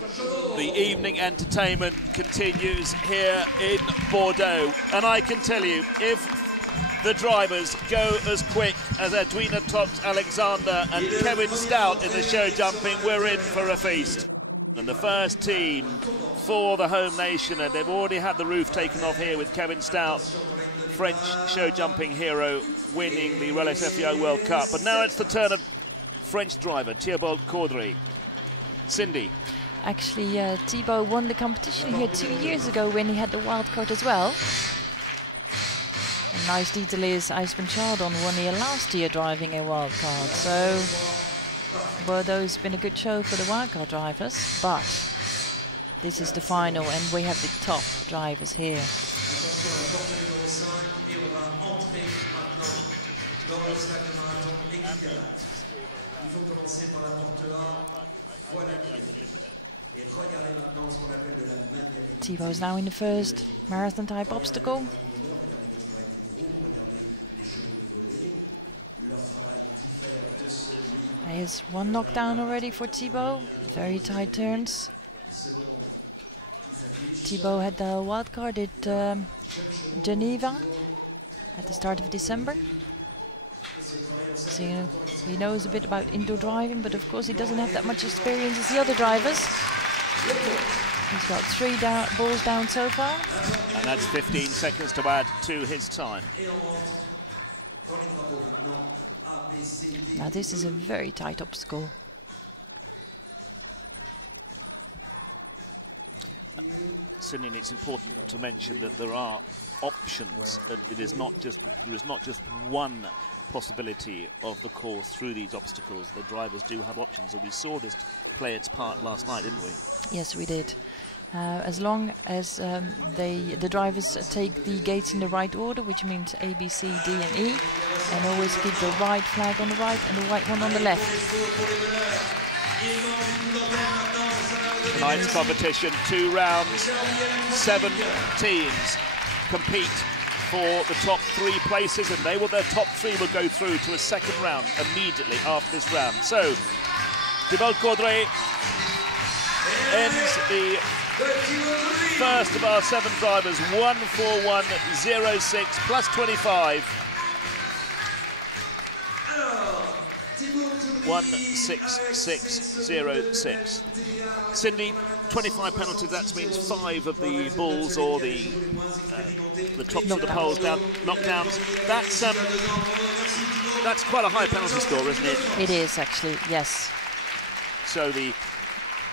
The evening entertainment continues here in Bordeaux, and I can tell you, if the drivers go as quick as Edwina Topt-Alexander and Kevin Stout in the show jumping, we're in for a feast. And the first team for the home nation, and they've already had the roof taken off here with Kevin Stout, French show jumping hero, winning the Relais FEI World Cup. But now it's the turn of French driver Thibault Caudry. Cindy. Actually, Thibault won the competition here 2 years ago when he had the wild card as well. A nice detail is Iceman Chardon won here last year driving a wild card. So Bordeaux's been a good show for the wild card drivers, but this is the final and we have the top drivers here. Thibault is now in the first marathon type obstacle. There's one knockdown already for Thibault. Very tight turns. Thibault had the wild card at Geneva at the start of December. So he knows a bit about indoor driving, but of course he doesn't have that much experience as the other drivers. He's got 3 balls down so far. And that's 15 seconds to add to his time. Now this is a very tight obstacle. Cindy, it's important to mention that there are options. There is not just one possibility of the course through these obstacles. The drivers do have options, and we saw this play its part last night, didn't we? Yes, we did. As long as the drivers take the gates in the right order, which means A, B, C, D and E, and always keep the white flag on the right and the white one on the left. Tonight's competition, 2 rounds, 7 teams compete for the top 3 places, and their top 3 will go through to a second round immediately after this round. So, Thibault Caudry ends the first of our 7 drivers, 1:41.06 plus 25. 1:66.06. Cindy, 25 penalties. That means 5 of the balls or the tops of the poles down, knockdowns. That's quite a high penalty score, isn't it? It is actually, yes. So the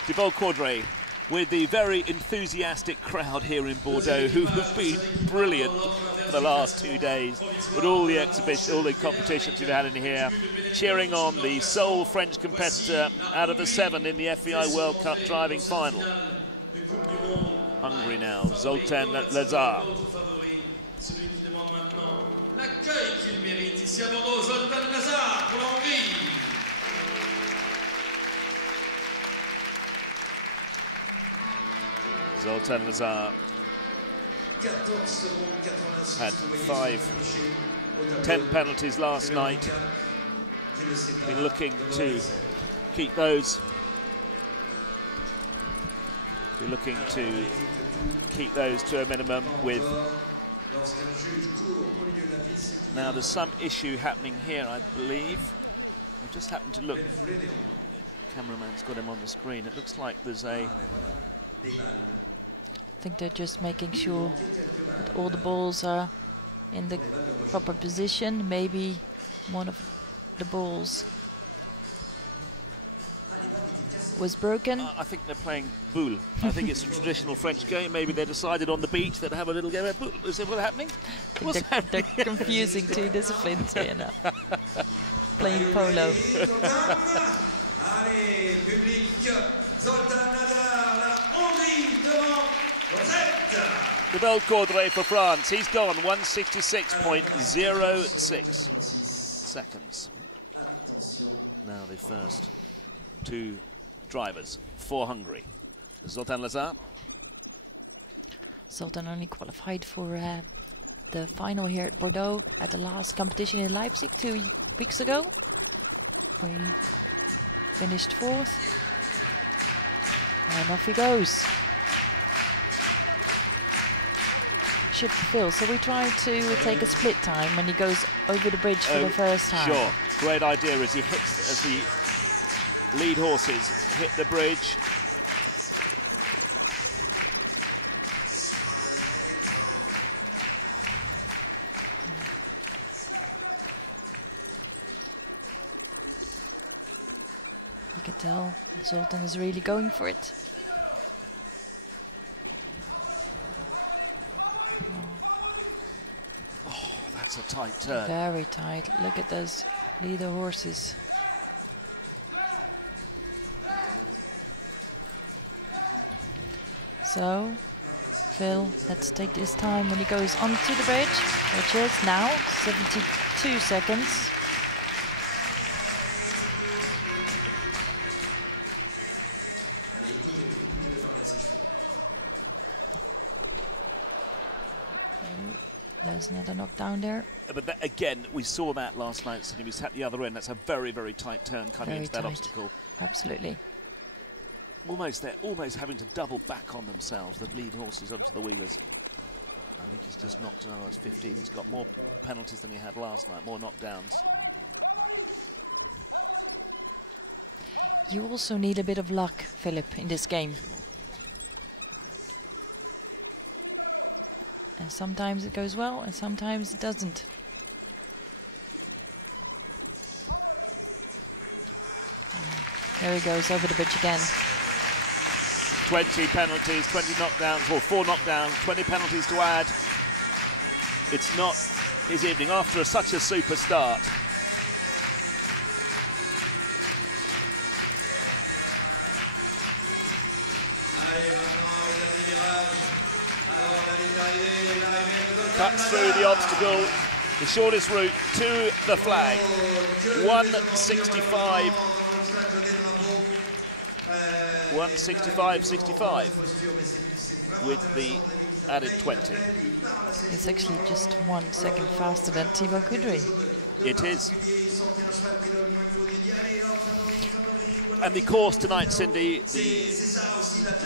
Thibault Caudry with the very enthusiastic crowd here in Bordeaux, who have been brilliant for the last 2 days with all the exhibitions, all the competitions we've had in here, cheering on the sole French competitor out of the 7 in the FEI World Cup driving final. Hungary now, Zoltan Lazar. Zoltan Lazar had 10 penalties last night. Been looking to keep those. To a minimum with. Now there's some issue happening here, I believe. I've just happened to look. Cameraman's got him on the screen. It looks like there's a. I think they're just making sure that all the balls are in the proper position. Maybe one of the balls was broken. I think they're playing boule. I think it's a traditional French game. Maybe they decided on the beach they'd have a little game of boule. Is that what's happening? They're confusing 2 disciplines here now. Playing polo. Thibault Caudry for France. He's gone 1:66.06 seconds. Now the first 2 drivers for Hungary. Zoltan Lazar. Zoltan only qualified for the final here at Bordeaux at the last competition in Leipzig 2 weeks ago, where he finished 4th. And off he goes. Should fill. So we try to take a split time when he goes over the bridge for the first time. Sure. Great idea as he hits, as the lead horses hit the bridge. You can tell Zoltan is really going for it. That's a tight turn. Very tight. Look at those leader horses. So, Phil, let's take this time when he goes onto the bridge, which is now 72 seconds. There's another knockdown there. But that, again, we saw that last night, Sydney. We sat the other end. That's a very, very tight turn coming Very into that tight. obstacle. Absolutely. They're almost having to double back on themselves, the lead horses onto the wheelers. I think he's just knocked another 15. He's got more penalties than he had last night, more knockdowns. You also need a bit of luck, Philip, in this game. And sometimes it goes well, and sometimes it doesn't. There he goes, over the bridge again. 20 penalties, 20 knockdowns, or 4 knockdowns, 20 penalties to add. It's not his evening after such a super start. Cuts through the obstacle, the shortest route to the flag. 1:65. 1:65.65 with the added 20. It's actually just 1 second faster than Thibaut Coudray. It is. And the course tonight, Cindy,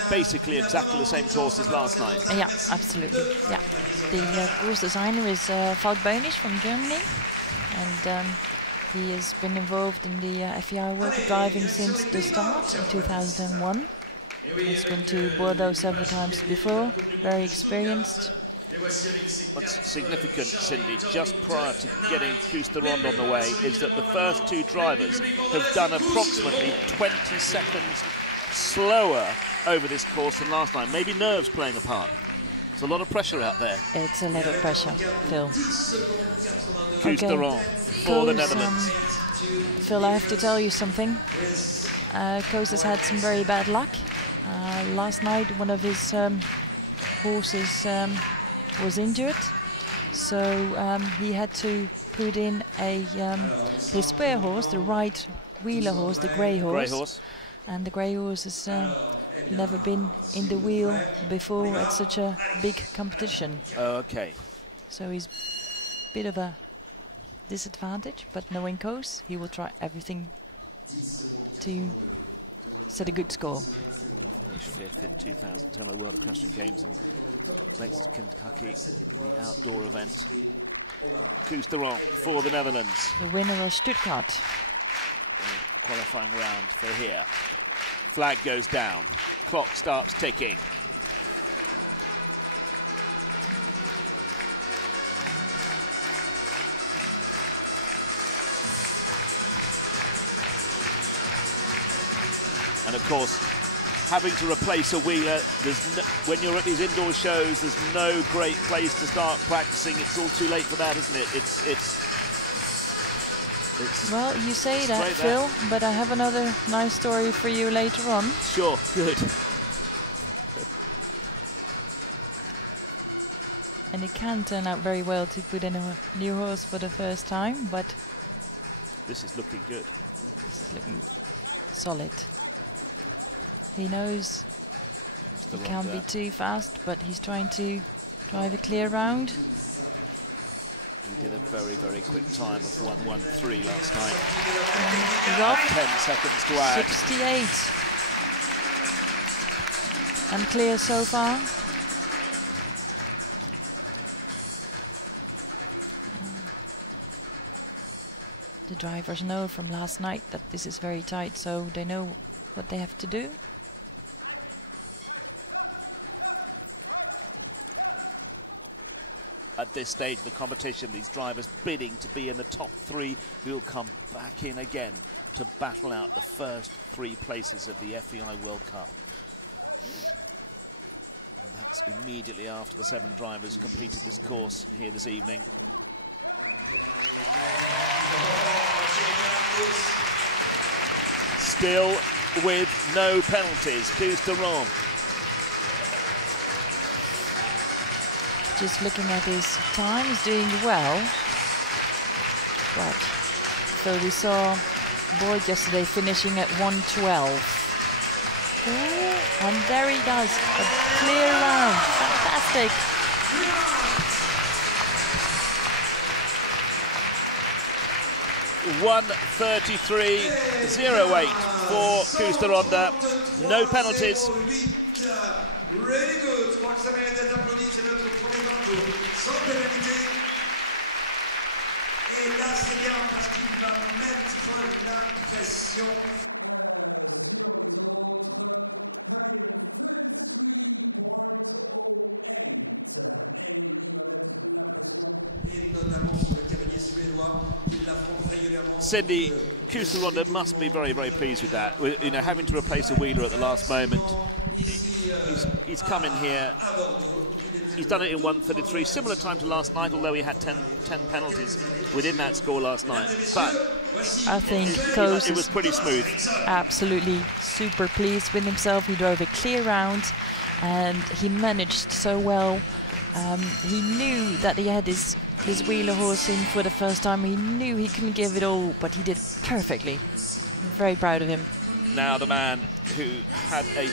basically exactly the same course as last night. Yeah, absolutely. Yeah, the course designer is Falk Beunisch from Germany, and he has been involved in the FEI World Cup driving since the start in 2001. He's been to Bordeaux several times before, very experienced. What's significant, Cindy, just prior to getting Cousteron on the way, is that the first two drivers have done approximately 20 seconds slower over this course than last night. Maybe nerves playing a part. There's a lot of pressure out there. It's a lot of pressure, Phil. Cousteron for the Netherlands. Phil, I have to tell you something. Koos has had some very bad luck. Last night, one of his horses was injured, so he had to put in his spare horse, the right wheeler horse, the grey horse. And the grey horse has never been in the wheel before at such a big competition. Oh, okay. So he's a bit of a disadvantage, but knowing Koos, he will try everything to set a good score. Finished 5th in 2010 at the World Equestrian Games in Lexington, Kentucky, the outdoor event. Cousteron for the Netherlands. The winner of Stuttgart. Qualifying round for here. Flag goes down. Clock starts ticking. And of course, having to replace a wheeler, when you're at these indoor shows, there's no great place to start practicing. It's all too late for that, isn't it? It's well, you say that, Phil, but I have another nice story for you later on. Sure, good. And it can turn out very well to put in a new horse for the first time, but this is looking good. This is looking solid. He knows he can't be too fast, but he's trying to drive a clear round. He did a very, very quick time of 1:13 last night. He's off. 10 seconds to add. 68. and clear so far. The drivers know from last night that this is very tight, so they know what they have to do. At this stage of the competition, these drivers bidding to be in the top 3 who will come back in again to battle out the first 3 places of the FEI World Cup. And that's immediately after the 7 drivers completed this course here this evening. Still with no penalties, Cousteron. Just looking at his times, doing well. But so we saw Boyd yesterday finishing at 1:12. And there he does, a clear round, fantastic. $1:33.08 for Cousteron. No penalties. Really good. Je crois que ça mérite d'être applaudi. C'est notre premier tour sans pénalité. Et là, c'est bien parce qu'il va mettre la pression. Et notamment sur le cavalier suédois, il l'affronte régulièrement. Cindy, Cousteron must be very, very pleased with that. You know, having to replace a wheeler at the last moment. He's come in here, he's done it in 1:33, similar time to last night, although he had 10 penalties within that score last night. But I think Coase it was pretty smooth. Absolutely super pleased with himself. He drove a clear round and he managed so well. He knew that he had his wheeler horse in for the first time. He knew he couldn't give it all, but he did it perfectly. I'm very proud of him. Now the man who had a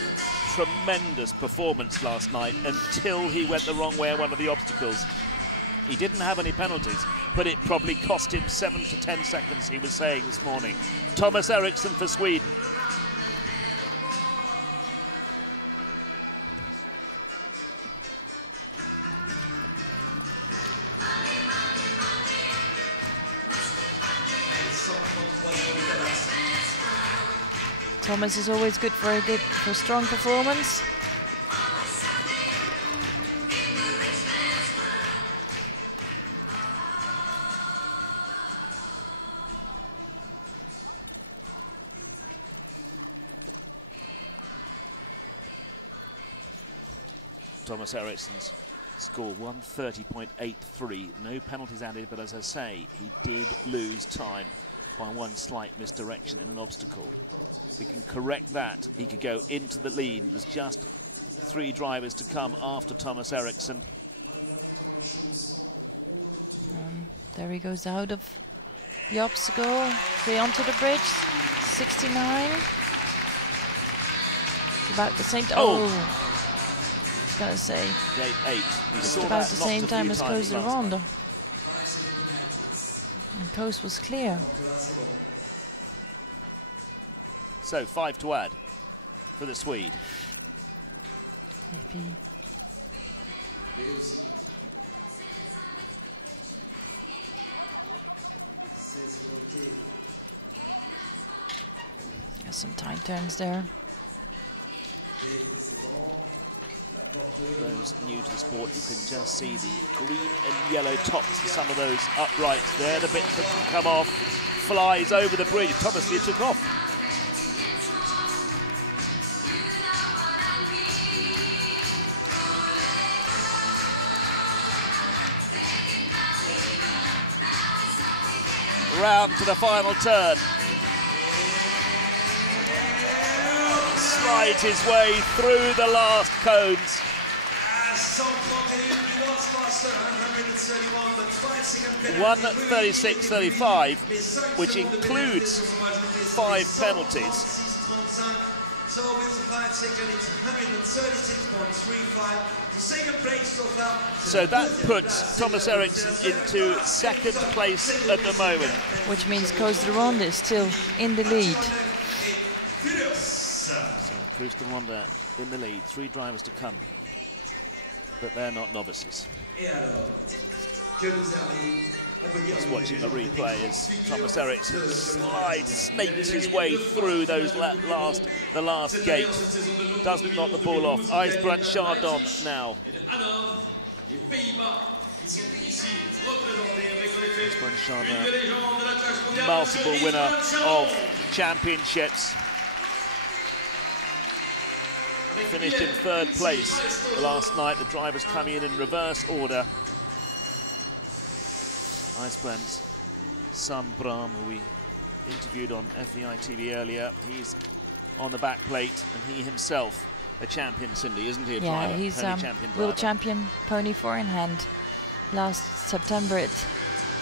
tremendous performance last night until he went the wrong way on one of the obstacles. He didn't have any penalties, but it probably cost him 7 to 10 seconds, he was saying this morning. Thomas Eriksson for Sweden. Thomas is always good for a strong performance. Thomas Eriksson's score 1:30.83. No penalties added, but as I say, he did lose time by one slight misdirection in an obstacle. If he can correct that, he could go into the lead. There's just 3 drivers to come after Thomas Eriksson. There he goes out of the obstacle, onto the bridge, 69. It's about the same time. I was going to say. 8. Just about the same time as Cousteron. And Coase was clear. So 5 to add for the Swede. If he has some tight turns there. Those new to the sport, you can just see the green and yellow tops of some of those uprights there. The bits that can come off, flies over the bridge. Thomas Lee took off. Round to the final turn. Slides his way through the last cones. 1:36.35, which includes 5 penalties. So with 5 seconds, it's 136.35. Second place so far. So that puts Thomas Eriksson into second place at the moment. Which means Cousteron is still in the lead. So Cousteron in the lead. 3 drivers to come, but they're not novices. Just watching the replay as Thomas Eriksson snakes his way through those the last gate. Doesn't knock the ball off. Ijsbrand Chardon now. Ijsbrand Chardon, multiple winner of championships. Finished in 3rd place last night. The drivers coming in reverse order. Ijsbrand's son Bram, who we interviewed on FEI TV earlier, he's on the back plate, and he himself a champion, Cindy, isn't he? A driver, he's champion world champion pony 4-in-hand last September at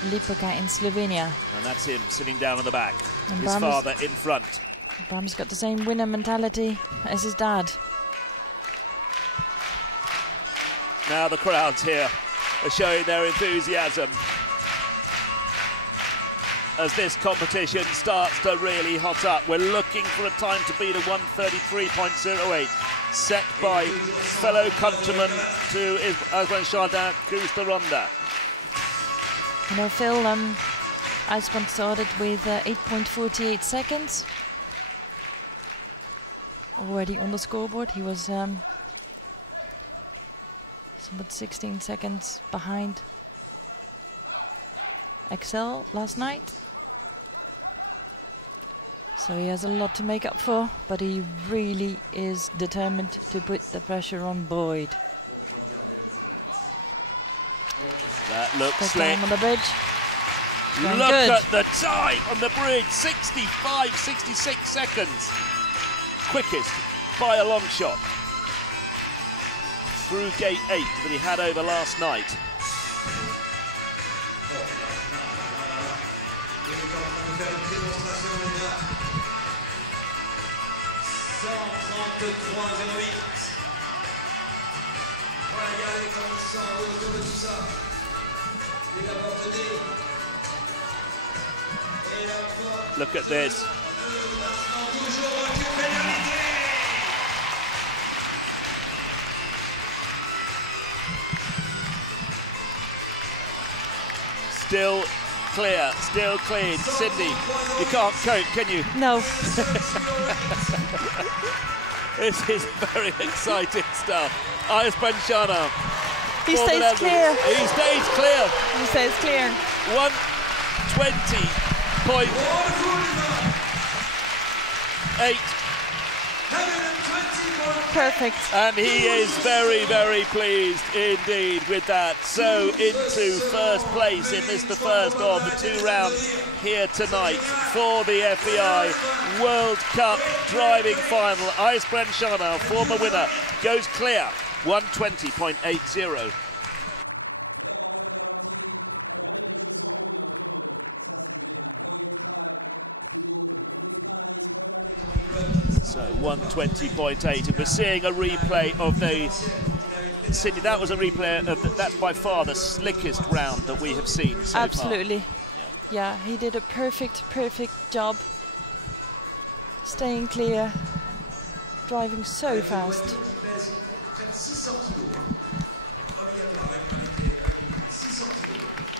Lipica in Slovenia. And that's him sitting down on the back. And his father in front. Bram's got the same winner mentality as his dad. Now the crowds here are showing their enthusiasm as this competition starts to really hot up. We're looking for a time to beat a 1:33.08, set by fellow countryman to Ijsbrand Chardon, Koos de Ronde. You know, Phil, Ijsbrand started with 8.48 seconds. Already on the scoreboard, he was somewhat 16 seconds behind Excel last night. So he has a lot to make up for, but he really is determined to put the pressure on Boyd. That looks slick. On the bridge. Look at the time on the bridge, 66 seconds. Quickest by a long shot. Through gate 8 that he had over last night. Look at this. Still clear, still clean. Cindy, you can't cope, can you? No. This is very exciting stuff. Ijsbrand Chardon. He stays clear. He stays clear. He stays clear. 1:20.8. Perfect. And he is very, very pleased indeed with that. So into 1st place in this, the first of the 2 rounds here tonight for the FEI World Cup driving final. Ijsbrand Chardon, former winner, goes clear, 1:20.80. So 1:20.8, and we're seeing a replay of the Sydney. That was a replay of that's by far the slickest round that we have seen so Absolutely. far. Yeah, he did a perfect job. Staying clear, driving so fast.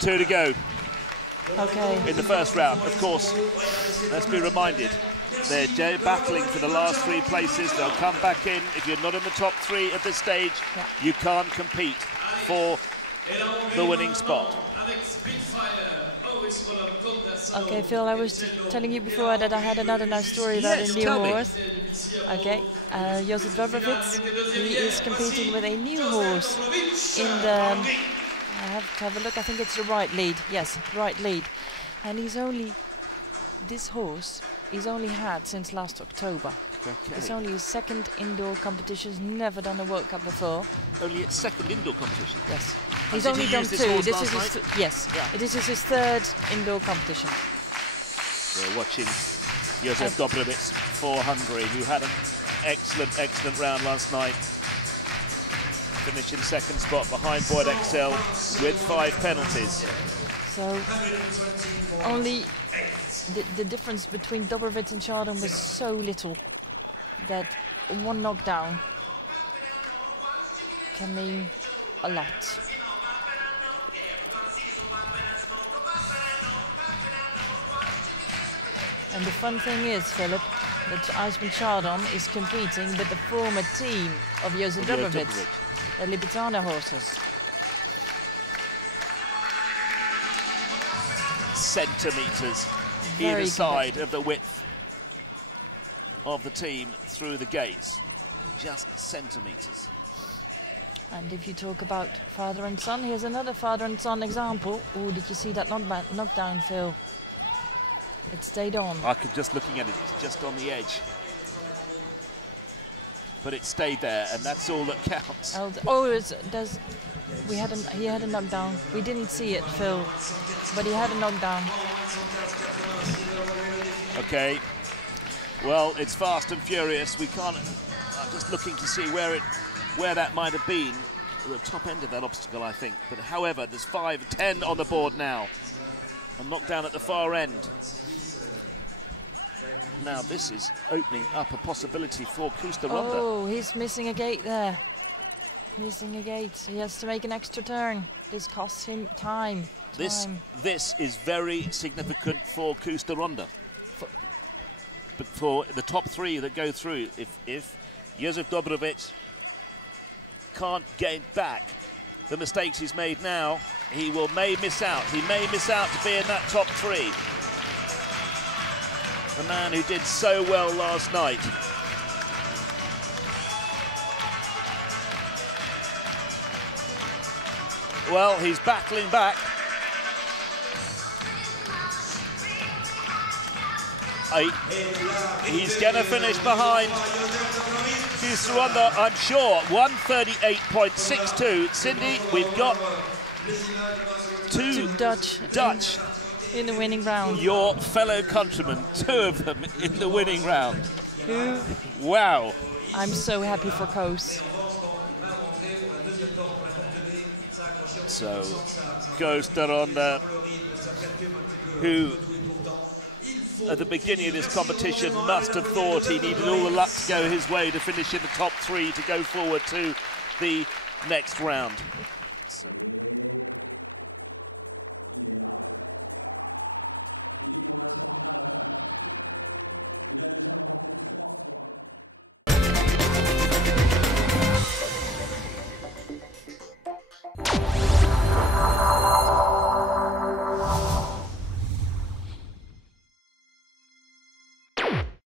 Two to go. Okay. In the first round, of course. Let's be reminded. They're battling for the last 3 places. They'll come back in. If you're not in the top 3 at this stage, you can't compete for the winning spot. Okay, Phil, I was telling you before that I had another nice story about a new horse. Okay, Josip Dobrovic, he is competing with a new horse in the, I have to have a look, I think it's the right lead. Yes, right lead. And this horse he's only had since last October. Okay. It's only his 2nd indoor competition. He's never done a World Cup before. Only its 2nd indoor competition? Yes. And he's only done 2. This is his yes. Yeah. This is his 3rd indoor competition. We're watching Josip Dobrovic for Hungary, who had an excellent round last night. Finished in 2nd spot behind Boyd Excel with 5 penalties. So only the difference between Dobrovic and Chardon was so little that 1 knockdown can mean a lot. And the fun thing is, Philip, that Eisman Chardon is competing with the former team of Jose Dobrovic, the Lipizzaner horses. Centimetres Very either side of the width of the team through the gates. Just centimetres. And if you talk about father and son, here's another father and son example. Oh, did you see that knockdown, Phil? It stayed on. I could just looking at it, it's just on the edge. But it stayed there, and that's all that counts. He had a knockdown. We didn't see it, Phil, but he had a knockdown. Okay. Well, it's fast and furious. We can't. I'm just looking to see where that might have been. The top end of that obstacle, I think. But however, there's 5-10 on the board now. A knockdown at the far end. Now this is opening up a possibility for Ronda. Oh, he's missing a gate there. Missing a gate. He has to make an extra turn. This costs him time. This is very significant for Ronda. But for the top three that go through, if Josef Dobrovic can't gain back the mistakes he's made now, he may miss out. He may miss out to be in that top three. The man who did so well last night. Well, he's battling back. He's going to finish behind Ronda, I'm sure. 138.62. Cindy, we've got two Dutch in the winning round. Your fellow countrymen, two of them in the winning round. Wow. I'm so happy for Koos. So, Ronda, who at the beginning of this competition must have thought he needed all the luck to go his way to finish in the top three to go forward to the next round.